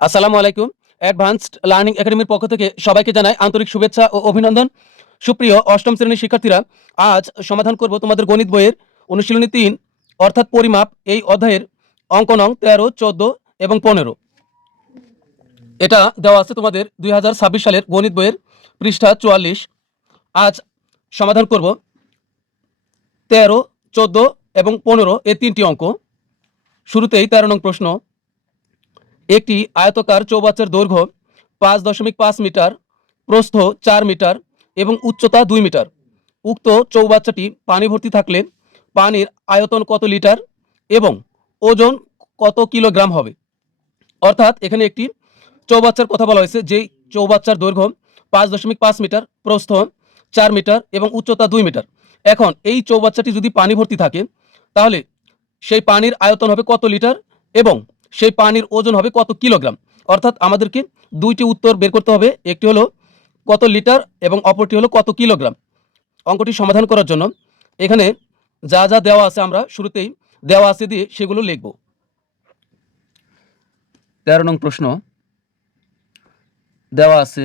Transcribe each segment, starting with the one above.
আসসালামু আলাইকুম। Advanced learning একাডেমির পক্ষ থেকে সবাইকে জানাই আন্তরিক শুভেচ্ছা ও অভিনন্দন। সুপ্রিয় অষ্টম শ্রেণীর শিক্ষার্থীরা, আজ সমাধান করব তোমাদের গণিত বইয়ের অনুশীলনী ৩ অর্থাৎ পরিমাপ এই অধ্যায়ের অঙ্ক নং ১৩, ১৪ এবং ১৫। এটা দেওয়া আছে তোমাদের ২০২৬ সালের গণিত বইয়ের পৃষ্ঠা ৪৪। আজ সমাধান করব ১৩, ১৪ এবং ১৫ এই ৩টি অঙ্ক। শুরুতেই ১৩ নং প্রশ্ন। একটি আয়তকার চৌবাচ্চার দৈর্ঘ্য ৫.৫ মিটার, প্রস্থ ৪ মিটার এবং উচ্চতা ২ মিটার। উক্ত চৌবাচ্চাটি পানি ভর্তি থাকলে পানির আয়তন কত লিটার এবং ওজন কত কিলোগ্রাম হবে? অর্থাৎ এখানে একটি চৌবাচ্চার কথা বলা হয়েছে, যেই চৌবাচ্চার দৈর্ঘ্য ৫.৫ মিটার, প্রস্থ ৪ মিটার এবং উচ্চতা ২ মিটার। এখন এই চৌবাচ্চাটি যদি পানি ভর্তি থাকে, তাহলে সেই পানির আয়তন হবে কত লিটার এবং সেই পানির ওজন হবে কত কিলোগ্রাম। অর্থাৎ আমাদেরকে দুইটি উত্তর বের করতে হবে, একটি হলো কত লিটার এবং অপরটি হলো কত কিলোগ্রাম। অঙ্কটি সমাধান করার জন্য এখানে যা যা দেওয়া আছে আমরা শুরুতেই দেওয়া আছে দিয়ে সেগুলো লিখব। ১৩ নং প্রশ্ন দেওয়া আছে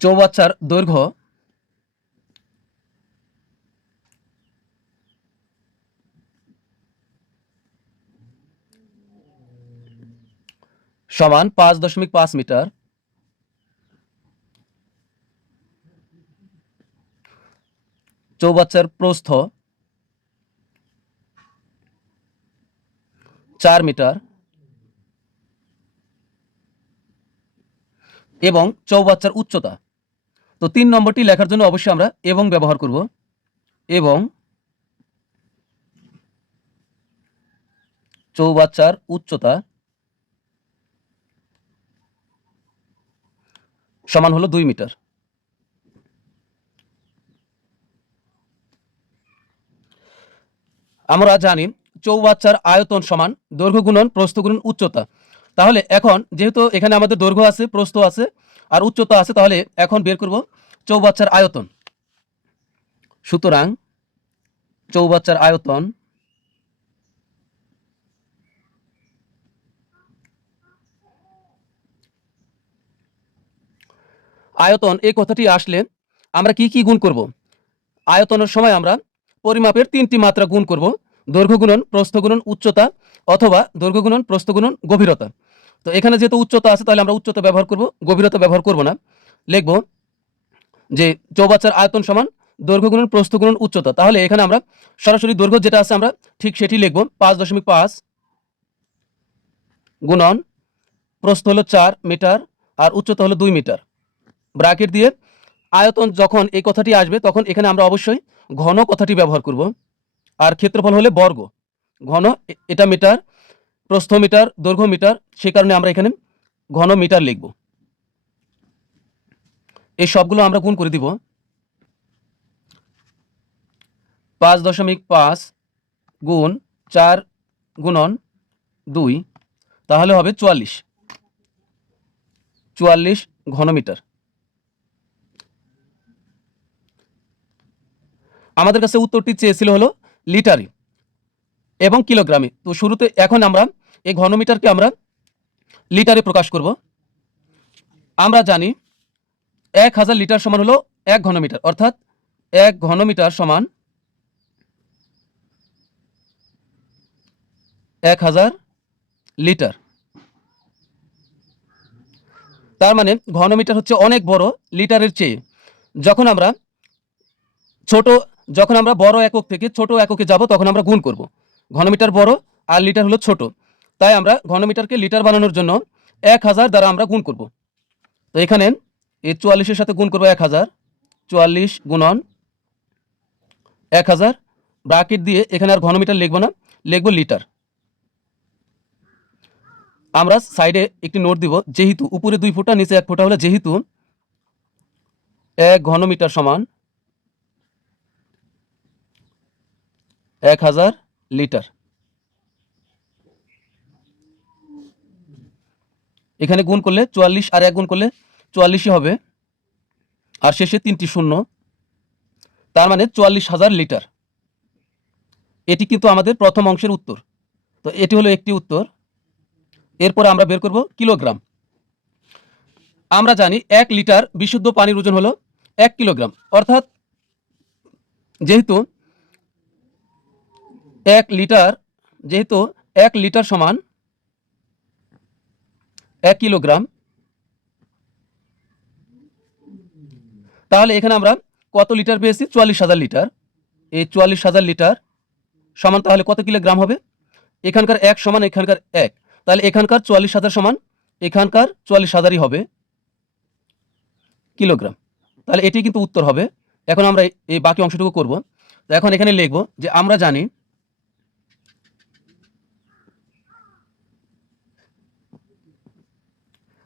চৌবাচ্চার দৈর্ঘ্য সমান ৫.৫ মিটার, চৌবাচ্চার প্রস্থ ৪ মিটার এবং চৌবাচ্চার উচ্চতা। তো ৩ নম্বরটি লেখার জন্য অবশ্যই আমরা এবং ব্যবহার করব। এবং চৌবাচ্চার উচ্চতা সমান হলো ২ মিটার। আমরা জানি চৌবাচ্চার আয়তন সমান দৈর্ঘ্য গুণন প্রস্থ গুণন উচ্চতা। তাহলে এখন যেহেতু এখানে আমাদের দৈর্ঘ্য আছে, প্রস্থ আছে আর উচ্চতা আছে, তাহলে এখন বের করব চৌবাচ্চার আয়তন। সুতরাং চৌবাচ্চার আয়তন আয়তন এই কথাটি আসলে আমরা কি কি গুণ করব? আয়তনের সময় আমরা পরিমাপের ৩টি মাত্রা গুণ করব, দৈর্ঘ্য গুণন প্রস্থ গুণন উচ্চতা অথবা দৈর্ঘ্য গুণন প্রস্থ গুণন গভীরতা। তো এখানে যেহেতু উচ্চতা আছে, তাহলে আমরা উচ্চতা ব্যবহার করব, গভীরতা ব্যবহার করব না। লিখব যে চৌবাচ্চার আয়তন সমান দৈর্ঘ্য গুণন প্রস্থ গুণন উচ্চতা। তাহলে এখানে আমরা সরাসরি দৈর্ঘ্য যেটা আছে আমরা ঠিক সেটি লিখব, ৫.৫ গুণন প্রস্থ হলো ৪ মিটার আর উচ্চতা হলো ২ মিটার। ব্র্যাকেট দিয়ে আয়তন যখন এই কথাটি আসবে তখন এখানে আমরা অবশ্যই ঘন কথাটি ব্যবহার করব। আর ক্ষেত্রফল হলে বর্গ, ঘন এটা মিটার, প্রস্থ মিটার, দৈর্ঘ্য মিটার, সেই কারণে আমরা এখানে ঘন মিটার লিখব। এই সবগুলো আমরা গুণ করে দিব। ৫.৫ গুণ ৪ গুণন ২, তাহলে হবে ৪৪ ঘনমিটার। আমাদের কাছে উত্তরটি চেয়েছিল হলো লিটারে এবং কিলোগ্রামে। তো শুরুতে এখন আমরা এই ঘনমিটারকে আমরা লিটারে প্রকাশ করব। আমরা জানি ১,০০০ লিটার সমান হলো ১ ঘনমিটার, অর্থাৎ ১ ঘনমিটার সমান ১,০০০ লিটার। তার মানে ঘনমিটার হচ্ছে অনেক বড় লিটারের চেয়ে। যখন আমরা বড় একক থেকে ছোট এককে যাব, তখন আমরা গুণ করব। ঘনমিটার বড় আর লিটার হলো ছোট, তাই আমরা ঘনমিটারকে লিটার বানানোর জন্য ১,০০০ দ্বারা আমরা গুণ করব। তো এখানে এই ৪৪-এর সাথে গুণ করব ১,০০০, ৪৪ গুণন ১,০০০, ব্র্যাকেট দিয়ে এখানে আর ঘনমিটার লিখব না, লিখব লিটার। আমরা সাইডে একটি নোট দিব, যেহেতু উপরে ২ ফুটা নিচে ১ ফুটা হলে যেহেতু ১ ঘনমিটার সমান ১,০০০ লিটার। এখানে গুণ করলে ৪৪ আর ১ গুণ করলে ৪৪ই হবে, আর শেষে ৩টি শূন্য, তার মানে ৪৪,০০০ লিটার। এটি কিন্তু আমাদের প্রথম অংশের উত্তর। তো এটি হলো একটি উত্তর। এরপরে আমরা বের করব কিলোগ্রাম। আমরা জানি 1 লিটার বিশুদ্ধ পানির ওজন হলো 1 কিলোগ্রাম। অর্থাৎ যেহেতু 1 লিটার যেহেতু 1 লিটার সমান 1 কিলোগ্রাম, তাহলে এখানে আমরা কত লিটার পেয়েছি? ৪৪,০০০ লিটার। এই ৪৪,০০০ লিটার সমান তাহলে কত কিলোগ্রাম হবে? এখানকার 1 সমান এখানকার 1, তাহলে এখানকার ৪৪,০০০ সমান এখানকার ৪৪,০০০ই হবে কিলোগ্রাম। তাহলে এটি কিন্তু উত্তর হবে। এখন আমরা এই বাকি অংশটুকু করব। তো এখন এখানে লিখব যে আমরা জানি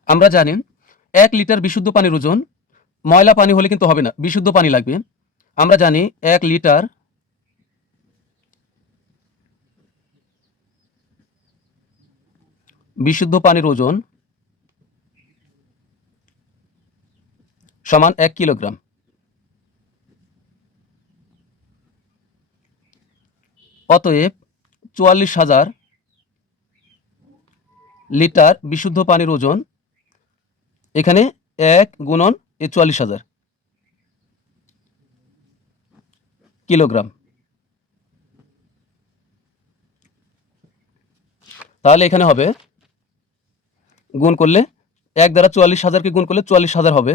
আমরা জানি 1 লিটার বিশুদ্ধ পানির ওজন, ময়লা পানি হলে কিন্তু হবে না, বিশুদ্ধ পানি লাগবে। আমরা জানি 1 লিটার বিশুদ্ধ পানির ওজন সমান 1 কিলোগ্রাম। অতএব ৪৪,০০০ লিটার বিশুদ্ধ পানির ওজন, এখানে 1 গুণন এই ৪৪,০০০ কিলোগ্রাম। তাহলে এখানে হবে গুণ করলে 1 দ্বারা ৪৪,০০০কে গুণ করলে ৪৪,০০০ হবে,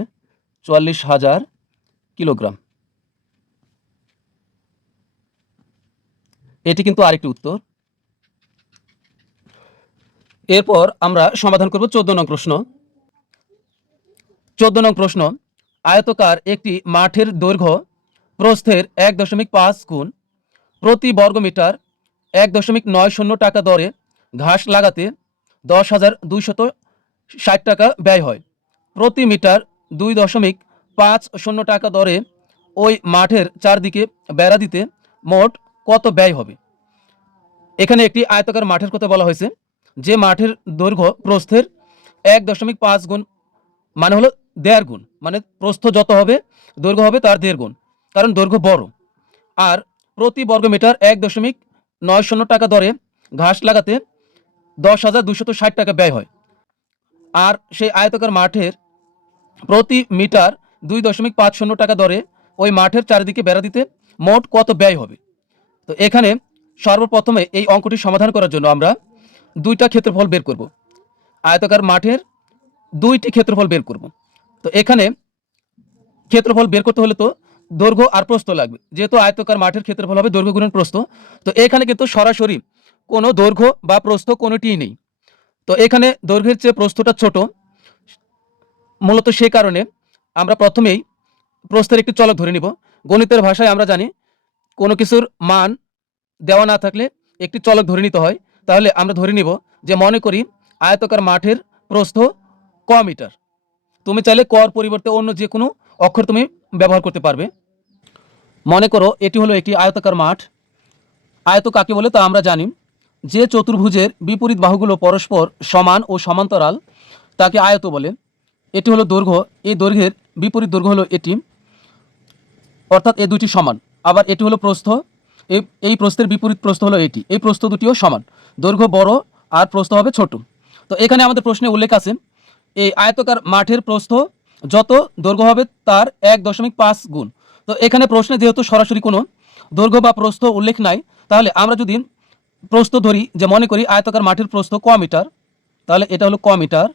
৪৪,০০০ কিলোগ্রাম। এটি কিন্তু আরেকটি উত্তর। এরপর আমরা সমাধান করব ১৪ নং প্রশ্ন। ১৪ নং প্রশ্ন, আয়তকার একটি মাঠের দৈর্ঘ্য প্রস্থের ১.৫ গুণ প্রতি বর্গমিটার ১.৯০ টাকা দরে ঘাস লাগাতে ১০,২৬০ টাকা ব্যয় হয়। প্রতি মিটার ২.৫০ টাকা দরে ওই মাঠের চারদিকে বেড়া দিতে মোট কত ব্যয় হবে? এখানে একটি আয়তাকার মাঠের কথা বলা হয়েছে, যে মাঠের দৈর্ঘ্য প্রস্থের ১.৫ গুণ, মানে হলো ১.৫ গুণ, মানে প্রস্থ যত হবে দৈর্ঘ্য হবে তার ১.৫ গুণ, কারণ দৈর্ঘ্য বড়। আর প্রতি বর্গমিটার ১.৯০ টাকা দরে ঘাস লাগাতে ১০,২৬০ টাকা ব্যয় হয়। আর সেই আয়তাকার মাঠের প্রতি মিটার ২.৫০ টাকা দরে ওই মাঠের চারিদিকে বেড়া দিতে মোট কত ব্যয় হবে? তো এখানে সর্বপ্রথমে এই অঙ্কটি সমাধান করার জন্য আমরা দুইটা ক্ষেত্রফল বের করব। আয়তাকার মাঠের দুইটি ক্ষেত্রফল বের করব। তো এখানে ক্ষেত্রফল বের করতে হলে তো দৈর্ঘ্য আর প্রস্থ লাগবে, যেহেতু আয়তাকার মাঠের ক্ষেত্রফল হবে দৈর্ঘ্য গুণন প্রস্থ। তো এখানে কিন্তু সরাসরি কোনো দৈর্ঘ্য বা প্রস্থ কোনোটিই নেই। তো এখানে দৈর্ঘ্যের চেয়ে প্রস্থটা ছোট, মূলত সে কারণে আমরা প্রথমেই প্রস্থের একটি চলক ধরে নিব। গণিতের ভাষায় আমরা জানি কোনো কিছুর মান দেওয়া না থাকলে একটি চলক ধরে নিতে হয়। তাহলে আমরা ধরে নিব যে মনে করি আয়তাকার মাঠের প্রস্থ ক মিটার। তুমি চাইলে কর পরিবর্তে অন্য যে কোনো অক্ষর তুমি ব্যবহার করতে পারবে। মনে করো এটি হলো একটি আয়তাকার মাঠ। আয়ত কাকে বলে তা আমরা জানি, যে চতুর্ভুজের বিপরীত বাহুগুলো পরস্পর সমান ও সমান্তরাল তাকে আয়ত বলে। এটি হলো দৈর্ঘ্য, এই দৈর্ঘ্যের বিপরীত দৈর্ঘ্য হলো এটি, অর্থাৎ এই দুটি সমান। আবার এটি হলো প্রস্থ, এই প্রস্থের বিপরীত প্রস্থ হলো এটি, এই প্রস্থ দুটিও সমান। দৈর্ঘ্য বড় আর প্রস্থ হবে ছোট। তো এখানে আমাদের প্রশ্নে উল্লেখ আছে এই আয়তকার মাঠের প্রস্থ যত দৈর্ঘ্য হবে তার ১.৫ গুণ। তো এখানে প্রশ্নে যেহেতু সরাসরি কোনো দৈর্ঘ্য বা প্রস্থ উল্লেখ নাই, তাহলে আমরা যদি প্রস্থ ধরি, যে মনে করি আয়তকার মাঠের প্রস্থ ক মিটার, তাহলে এটা হলো ক মিটার,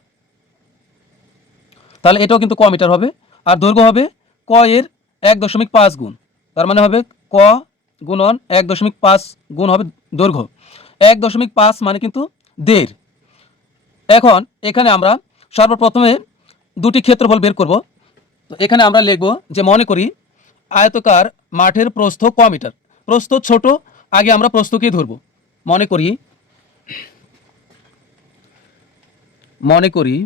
তাহলে এটাও কিন্তু ক মিটার হবে। আর দৈর্ঘ্য হবে ক এর ১.৫ গুণ, তার মানে হবে ক গুণন ১.৫ গুণ হবে দৈর্ঘ্য। ১.৫ মানে কিন্তু ১.৫। এখন এখানে আমরা সর্বপ্রথমে দুটি ক্ষেত্রফল বের করব। তো এখানে আমরা লিখব যে মনে করি আয়তকার মাঠের প্রস্থ ক মিটার, প্রস্থ ছোট, আগে আমরা প্রস্থকেই ধরব। মনে করি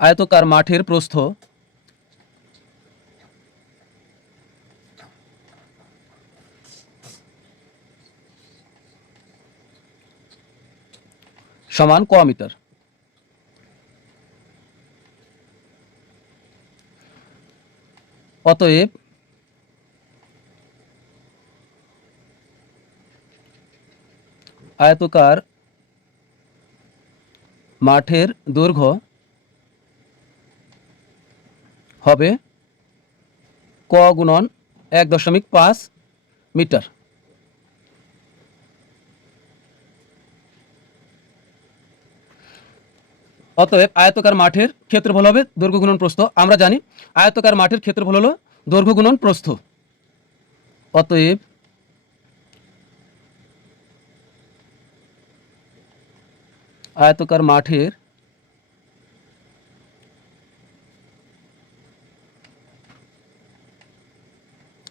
আয়তকার মাঠের প্রস্থ সমান ক মিটার। অতএব আয়তকার মাঠের দৈর্ঘ্য হবে ক গুণন 1.5 মিটার। অতএব আয়তকার মাঠের ক্ষেত্রফল হবে দৈর্ঘ্য গুণন প্রস্থ। আমরা জানি আয়তকার মাঠের ক্ষেত্রফল হলো দৈর্ঘ্য গুণন প্রস্থ। অতএব আয়তকার মাঠের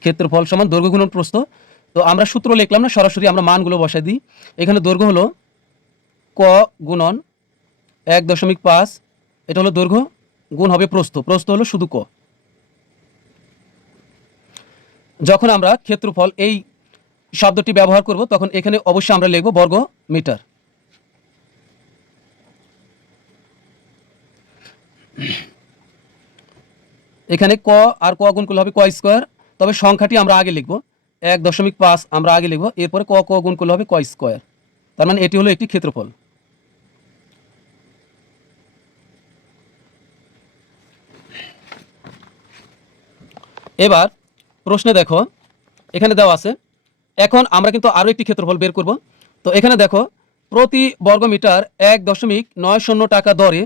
ক্ষেত্রফল সমান দৈর্ঘ্য গুণন প্রস্থ। তো আমরা সূত্র লিখলাম না, সরাসরি আমরা মানগুলো বসাই দিই। এখানে দৈর্ঘ্য হলো ক গুণন 1.5, এটা হলো দৈর্ঘ্য, গুণ হবে প্রস্থ, প্রস্থ হলো শুধু ক। যখন আমরা ক্ষেত্রফল এই শব্দটি ব্যবহার করব তখন এখানে অবশ্যই আমরা লিখব বর্গ মিটার। এখানে ক আর ক গুণ করলে হবে ক স্কোয়ার, তবে সংখ্যাটি আমরা আগে লিখব 1.5 আমরা আগে লিখব, এরপরে ক ক গুণ করলে হবে ক স্কোয়ার। তার মানে এটি হলো একটি ক্ষেত্রফল। এবার প্রশ্নে দেখো এখানে দেওয়া আছে, এখন আমরা কিন্তু আরও একটি ক্ষেত্রফল বের করব। তো এখানে দেখো প্রতি বর্গমিটার 1.90 টাকা দরে,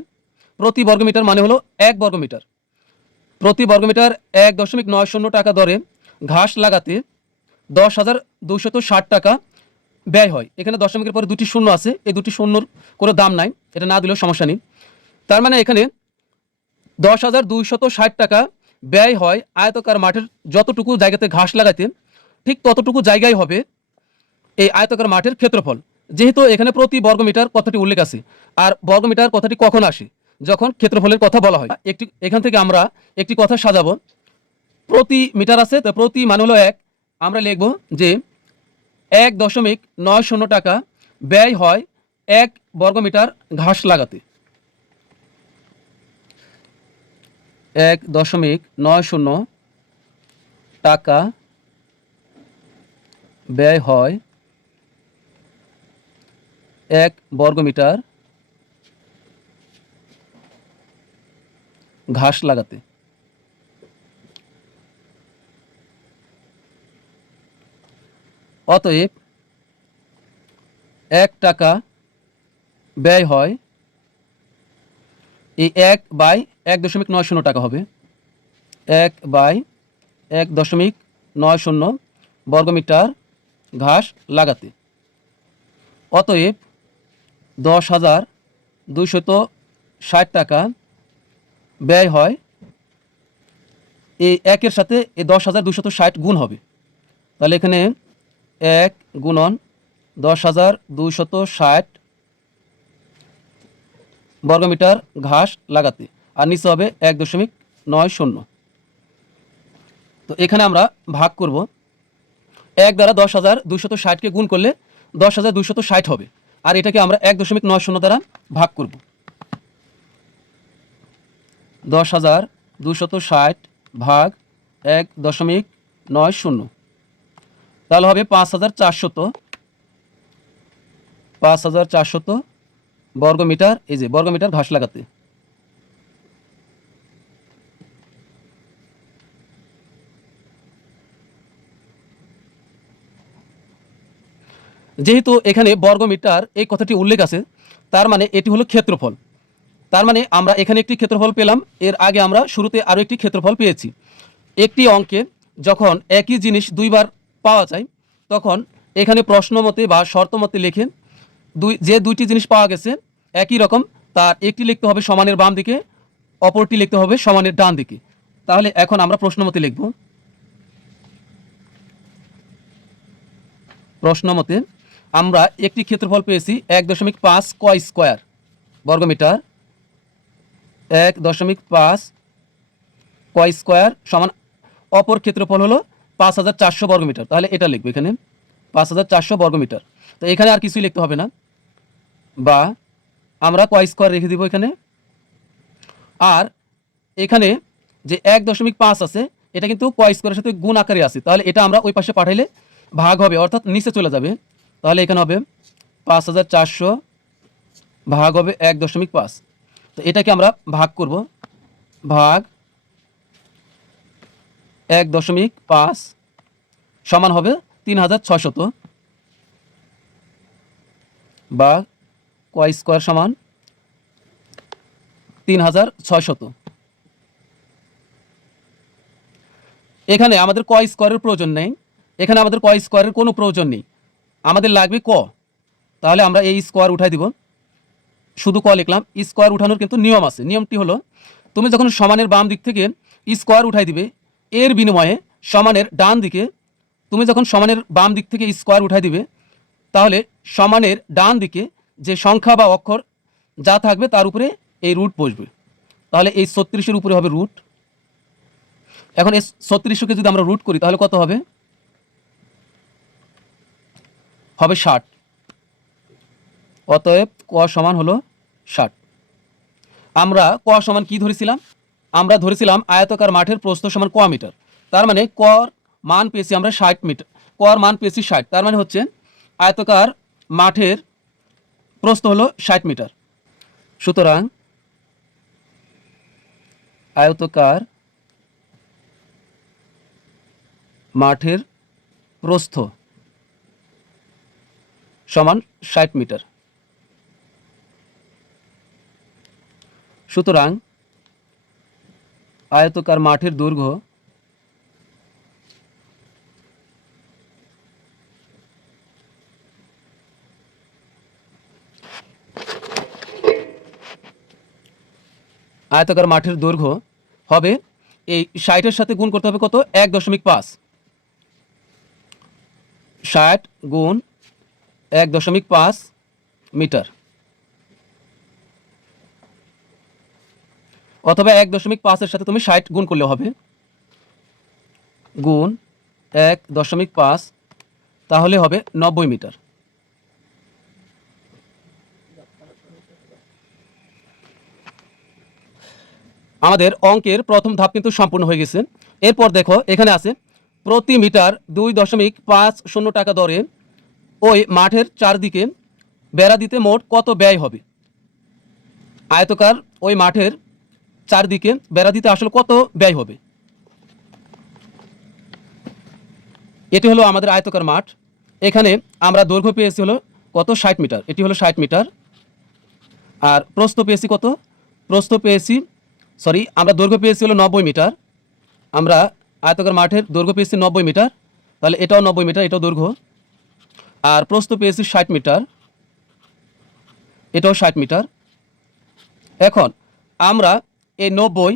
প্রতি বর্গমিটার মানে হলো 1 বর্গমিটার, প্রতি বর্গমিটার 1.90 টাকা দরে ঘাস লাগাতে 10,260 টাকা ব্যয় হয়। এখানে দশমিকের পরে দুটি শূন্য আছে, এই দুটি শূন্যর কোনো দাম নাই, এটা না দিলেও সমস্যা নেই। তার মানে এখানে 10,260 টাকা ব্যয় হয় আয়তকার মাঠের যতটুকু জায়গাতে ঘাস লাগাতে, ঠিক ততটুকু জায়গায় হবে এই আয়তকার মাঠের ক্ষেত্রফল। যেহেতু এখানে প্রতি বর্গমিটার কথাটি উল্লেখ আছে, আর বর্গমিটার কথাটি কখন আসে? যখন ক্ষেত্রফলের কথা বলা হয়। এখান থেকে আমরা একটি কথা সাজাবো। প্রতি মিটার আছে, তো প্রতি মানে হলো 1, আমরা লিখব যে 1.90 টাকা ব্যয় হয় 1 বর্গমিটার ঘাস লাগাতে। 1.90 টাকা ব্যয় হয় 1 বর্গমিটার ঘাস লাগাতে। অতএব 1 টাকা ব্যয় হয়, এই 1/1.90 টাকা হবে 1/1.90 বর্গমিটার ঘাস লাগাতে। অতএব 10,260 টাকা ব্যয় হয়, এই 1-এর সাথে এই 10,260 গুণ হবে, তাহলে এখানে 1 গুণন 10,260 বর্গমিটার ঘাস লাগাতে, আর নিচে হবে 1.90। তো এখানে আমরা ভাগ করব, 1 দ্বারা 10,260কে গুণ করলে 10,260 হবে, আর এটাকে আমরা 1.90 দ্বারা ভাগ করব। 10,260 ভাগ 1.90, তাহলে হবে 5,400 বর্গমিটার, এই যে বর্গমিটার ঘাস লাগাতে। যেহেতু এখানে বর্গমিটার এই কথাটি উল্লেখ আছে, তার মানে এটি হলো ক্ষেত্রফল। তার মানে আমরা এখানে একটি ক্ষেত্রফল পেলাম, এর আগে আমরা শুরুতে আরও একটি ক্ষেত্রফল পেয়েছি। একটি অঙ্কে যখন একই জিনিস দুইবার পাওয়া যায়, তখন এখানে প্রশ্ন মতে বা শর্ত মতে লেখেন যে দুইটি জিনিস পাওয়া গেছে একই রকম, তার একটি লিখতে হবে সমানের বাম দিকে, অপরটি লিখতে হবে সমানের ডান দিকে। তাহলে এখন আমরা প্রশ্ন মতে লিখব। প্রশ্ন মতে আমরা একটি ক্ষেত্রফল পেয়েছি 1.5 ক স্কোয়ার বর্গমিটার, 1.5 ক স্কোয়ার সমান অপর ক্ষেত্রফল হলো 5,400 বর্গমিটার। তাহলে এটা লিখবো এখানে 5,400 বর্গমিটার। তো এখানে আর কিছুই লিখতে হবে না, বা আমরা ক স্কোয়ার রেখে দিব এখানে। আর এখানে যে 1.5 আছে, এটা কিন্তু ক স্কোয়ারের সাথে গুণ আকারে আছে, তাহলে এটা আমরা ওই পাশে পাঠাইলে ভাগ হবে, অর্থাৎ নিচে চলে যাবে। তাহলে এখানে হবে 5400 ভাগ হবে 1.5। তো এটাকে আমরা ভাগ করব, ভাগ 1.5 সমান হবে 3600 বা ক স্কোয়ার সমান 3600। এখানে আমাদের ক স্কোয়ারের প্রয়োজন নেই, এখানে আমাদের ক স্কোয়ারের কোনো প্রয়োজন নেই, আমাদের লাগবে ক। তাহলে আমরা এই স্কোয়ার উঠাই দিব, শুধু ক লিখলাম। স্কোয়ার উঠানোর কিন্তু নিয়ম আছে, নিয়মটি হলো তুমি যখন সমানের বাম দিক থেকে স্কোয়ার উঠাই দিবে, এর বিনিময়ে সমানের ডান দিকে তুমি যখন সমানের বাম দিক থেকে স্কোয়ার উঠাই দিবে, তাহলে সমানের ডান দিকে যে সংখ্যা বা অক্ষর যা থাকবে তার উপরে এই রুট বসবে। তাহলে এই 36-এর উপরে হবে রুট। এখন এই 3600-কে যদি আমরা রুট করি তাহলে কত হবে? হবে 60। অতএব ক সমান হলো 60। আমরা ক সমান কি ধরেছিলাম? আমরা ধরেছিলাম আয়তাকার মাঠের প্রস্থ সমান ক মিটার। তার মানে কর মান পেয়েছি আমরা 60 মিটার, কর মান পেয়েছি 60। তার মানে হচ্ছে আয়তাকার মাঠের প্রস্থ হলো 60 মিটার। সুতরাং আয়তাকার মাঠের প্রস্থ সমান 60 মিটার। সুতরাং আয়তাকার মাঠের দৈর্ঘ্য আয়তাকার মাঠের দৈর্ঘ্য হবে এই 60-এর সাথে গুণ করতে হবে কত? 1.5। 60 গুণ 1.5 মিটার, অথবা 1.5-এর সাথে তুমি 60 গুণ করলে হবে, গুণ 1.5 তাহলে হবে 90 মিটার। আমাদের অঙ্কের প্রথম ধাপ কিন্তু সম্পূর্ণ হয়ে গেছে। এরপর দেখো এখানে আছে প্রতি মিটার 2.50 টাকা দরে ওই মাঠের চারদিকে বেড়া দিতে মোট কত ব্যয় হবে? আয়তাকার ওই মাঠের চারদিকে বেড়া দিতে আসলে কত ব্যয় হবে? এটি হলো আমাদের আয়তাকার মাঠ। এখানে আমরা দৈর্ঘ্য পেয়েছি হলো কত? 60 মিটার। এটি হলো 60 মিটার। আর প্রস্থ পেয়েছি কত? প্রস্থ পেয়েছি আমরা দৈর্ঘ্য পেয়েছি হলো 90 মিটার। আমরা আয়তাকার মাঠের দৈর্ঘ্য পেয়েছি 90 মিটার, তাহলে এটাও 90 মিটার, এটাও দৈর্ঘ্য। আর প্রস্থ পেয়েছি 60 মিটার, এটাও 60 মিটার। এখন আমরা এই 90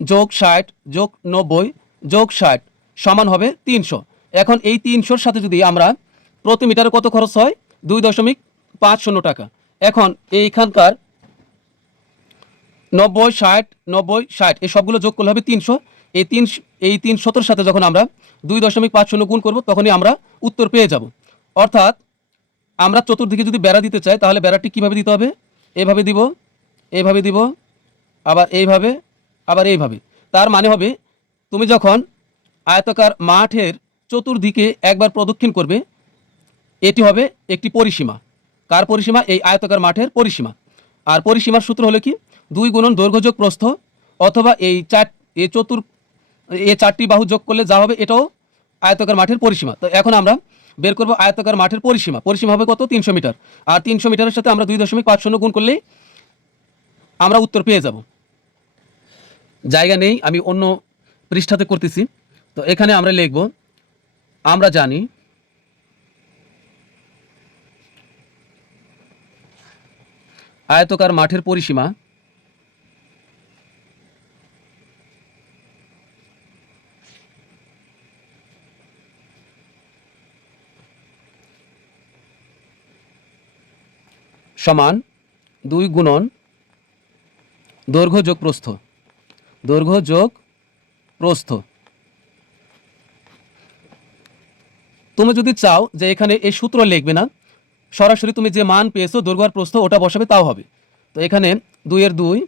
যোগ 60 যোগ 90 যোগ 60 সমান হবে 300। এখন এই 300-র সাথে যদি আমরা প্রতি মিটারে কত খরচ হয়? 2.50 টাকা। এখন এইখানকার 90 60 90 60 এই সবগুলো যোগ করলে হবে 300। এই 300-র সাথে যখন আমরা 2.50 গুণ করব তখনই আমরা উত্তর পেয়ে যাব। অর্থাৎ আমরা চতুর্দিকে যদি বেড়া দিতে চাই তাহলে বেড়াটি কিভাবে দিতে হবে? এইভাবে দিব, এইভাবে দিব, আবার এইভাবে, আবার এইভাবে। তার মানে হবে তুমি যখন আয়তাকার মাঠের চতুর্দিকে একবার প্রদক্ষিণ করবে, এটি হবে একটি পরিসীমা। কার পরিসীমা? এই আয়তাকার মাঠের পরিসীমা। আর পরিসীমার সূত্র হলো কি? 2 গুণন দৈর্ঘ্য যোগ প্রস্থ, অথবা এই চারটি বাহু যোগ করলে যা হবে এটাও আয়তাকার মাঠের পরিসীমা। তো এখন আমরা বের করব আয়তাকার মাঠের পরিসীমা। পরিসীমা হবে কত? 300 মিটার। আর 300 মিটারের সাথে আমরা 2.50 গুণ করলেই আমরা উত্তর পেয়ে যাব। জায়গা নেই, আমি অন্য পৃষ্ঠাতে করতেছি। তো এখানে আমরা লিখব, আমরা জানি আয়তাকার মাঠের পরিসীমা সমান 2 গুণন দৈর্ঘ্য যোগ প্রস্থ, দৈর্ঘ্য যোগ প্রস্থ। তুমি যদি চাও যে এখানে এই সূত্র লিখবে না, সরাসরি তুমি যে মান পেয়েছো দৈর্ঘ্য আর প্রস্থ ওটা বসাবে, তাও হবে। তো এখানে 2 এর 2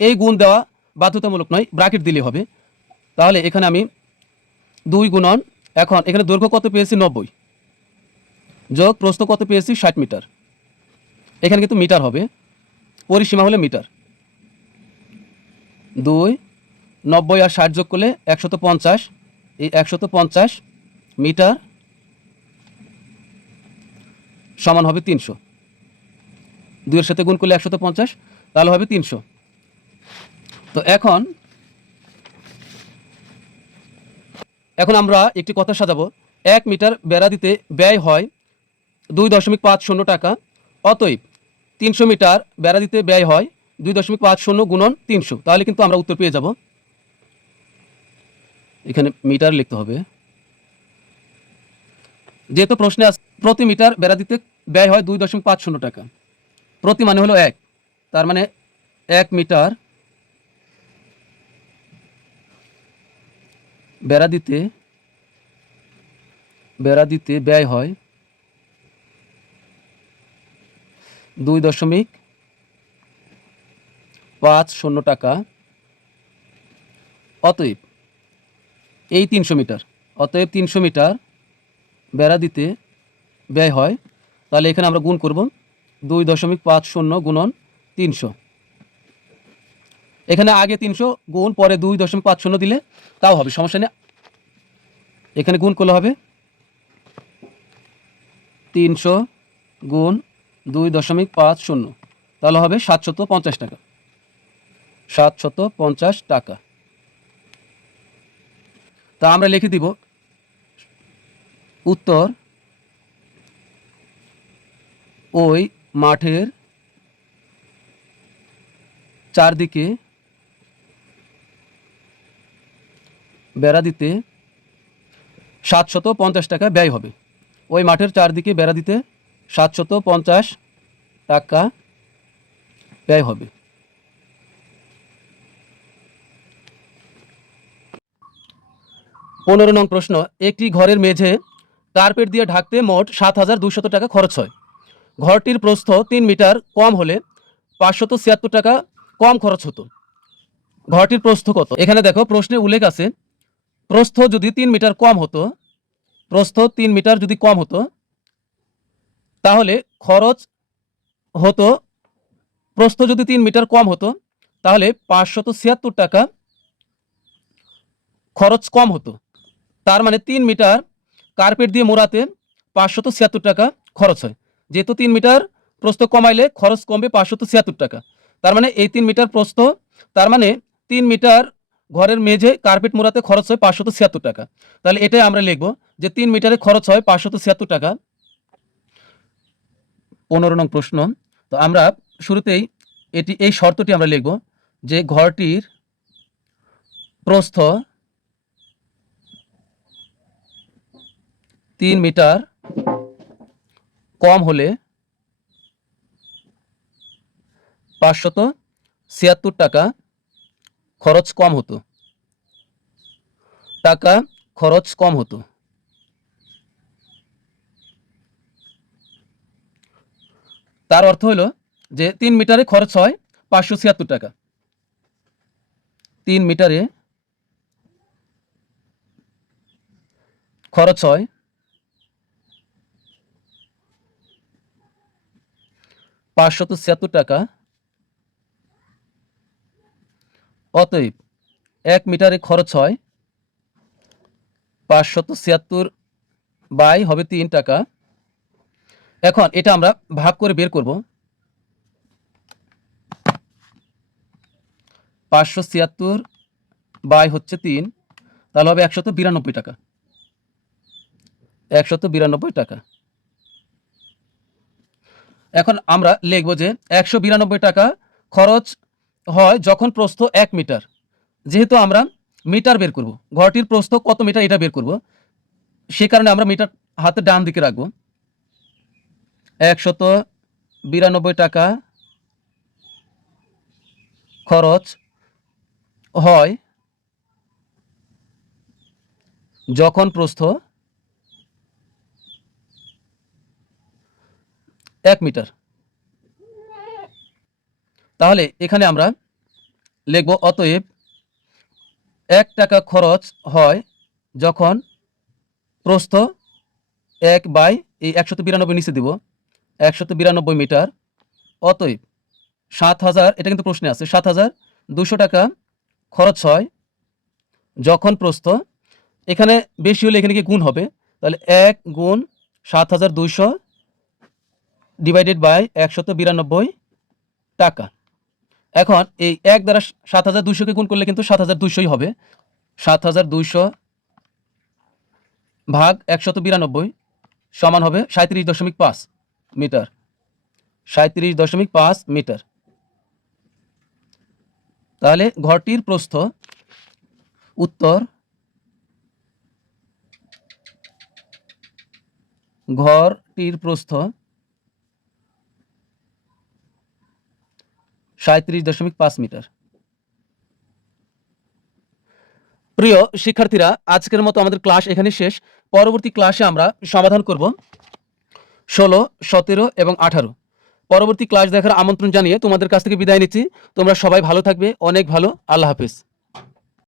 এই গুণ দেওয়া বাধ্যতামূলক নয়, ব্র্যাকেট দিলে হবে। তাহলে এখানে আমি 2 গুণন, এখন এখানে দৈর্ঘ্য কত পেয়েছি 90, যোগ প্রস্থ কত পেয়েছি 60 মিটার, এখানে কিন্তু মিটার হবে, পরিসীমা হলে মিটার। 2, 90 আর 60 যোগ করলে 150, এই 150 মিটার সমান হবে 300, 2 এর সাথে গুণ করলে 150, তাহলে হবে 300। তো এখন আমরা একটি কথা সাজাবো। 1 মিটার বেড়া দিতে ব্যয় হয় 2.50 টাকা, অতএব 300 মিটার বেড়া দিতে ব্যয় হয় 2.50 গুণন 300, তাহলে কিন্তু আমরা উত্তর পেয়ে যাব। এখানে মিটার লিখতে হবে, যেহেতু প্রশ্নে আছে প্রতি মিটার বেড়া দিতে ব্যয় হয় 2.50 টাকা, প্রতি মানে হলো 1, তার মানে 1 মিটার বেড়া দিতে ব্যয় হয় 2.50 টাকা, অতএব এই 300 মিটার, অতএব 300 মিটার বেড়া দিতে ব্যয় হয়, তাহলে এখানে আমরা গুণ করব 2.50 গুণন 300, এখানে আগে 300 গুণ পরে 2.50 দিলে তাও হবে, সমস্যা নেই। এখানে গুণ করলে হবে 300 গুণ 2.50, তাহলে হবে 750 টাকা, 750 টাকা। তা আমরা লিখে দিব উত্তর ওই মাঠের চারদিকে বেড়া দিতে 750 টাকা ব্যয় হবে। ওই মাঠের চারদিকে বেড়া দিতে 750 টাকা ব্যয় হবে। 15 নং প্রশ্ন, একটি ঘরের মেঝে কার্পেট দিয়ে ঢাকতে মোট 7,200 টাকা খরচ হয়। ঘরটির প্রস্থ 3 মিটার কম হলে 576 টাকা কম খরচ হতো। ঘরটির প্রস্থ কত? এখানে দেখো প্রশ্নে উল্লেখ আছে প্রস্থ যদি 3 মিটার কম হতো, প্রস্থ 3 মিটার যদি কম হতো তাহলে খরচ হতো, প্রস্থ যদি 3 মিটার কম হতো তাহলে 576 টাকা খরচ কম হতো। তার মানে 3 মিটার কার্পেট দিয়ে মোড়াতে 576 টাকা খরচ হয়। যেহেতু 3 মিটার প্রস্থ কমাইলে খরচ কমবে 576 টাকা, তার মানে এই 3 মিটার প্রস্থ, তার মানে 3 মিটার ঘরের মেঝে কার্পেট মোড়াতে খরচ হয় 576 টাকা। তাহলে এটাই আমরা লিখব যে 3 মিটারে খরচ হয় 576 টাকা। 15 নং প্রশ্ন, তো আমরা শুরুতেই এই শর্তটি আমরা লিখব যে ঘরটির প্রস্থ 3 মিটার কম হলে 576 টাকা খরচ কম হতো, টাকা খরচ কম হতো। তার অর্থ হলো যে 3 মিটারে খরচ হয় 576 টাকা, 3 মিটারে খরচ হয় 576 টাকা, অতএব 1 মিটারে খরচ হয় 576 বাই হবে 3 টাকা। এখন এটা আমরা ভাগ করে বের করব, 576 বাই হচ্ছে 3, তাহলে হবে 192 টাকা, 192 টাকা। এখন আমরা লিখব যে 192 টাকা খরচ হয় যখন প্রস্থ 1 মিটার, যেহেতু আমরা মিটার বের করব, ঘরটির প্রস্থ কত মিটার এটা বের করব, সে কারণে আমরা মিটার হাতের ডান দিকে রাখবো। 192 টাকা খরচ হয় যখন প্রস্থ 1 মিটার। তাহলে এখানে আমরা লিখব অতএব 1 টাকা খরচ হয় যখন প্রস্থ 1 এই 192 নিচে দিব 192 মিটার। অতএব 7,000, এটা কিন্তু প্রশ্নে আছে, 7,200 টাকা খরচ হয় যখন প্রস্থ, এখানে বেশি হলে এখানে কি গুণ হবে, তাহলে 1 গুণ 7,200 ডিভাইডেড বাই 192 টাকা। এখন এই 1 দ্বারা 7,200কে গুণ করলে কিন্তু 7,200ই হবে। 7,200 ভাগ 192 সমান হবে 37.5 মিটার। 37.5 মিটার। তাহলে ঘরটির প্রস্থ, উত্তর, ঘরটির প্রস্থ 37.5 মিটার। প্রিয় শিক্ষার্থীরা, আজকের মতো আমাদের ক্লাস এখানে শেষ। পরবর্তী ক্লাসে আমরা সমাধান করব 16, 17 এবং 18। পরবর্তী ক্লাস দেখার আমন্ত্রণ জানিয়ে তোমাদের কাছ থেকে বিদায় নিচ্ছি। তোমরা সবাই ভালো থাকবে, অনেক ভালো। আল্লাহ হাফেজ।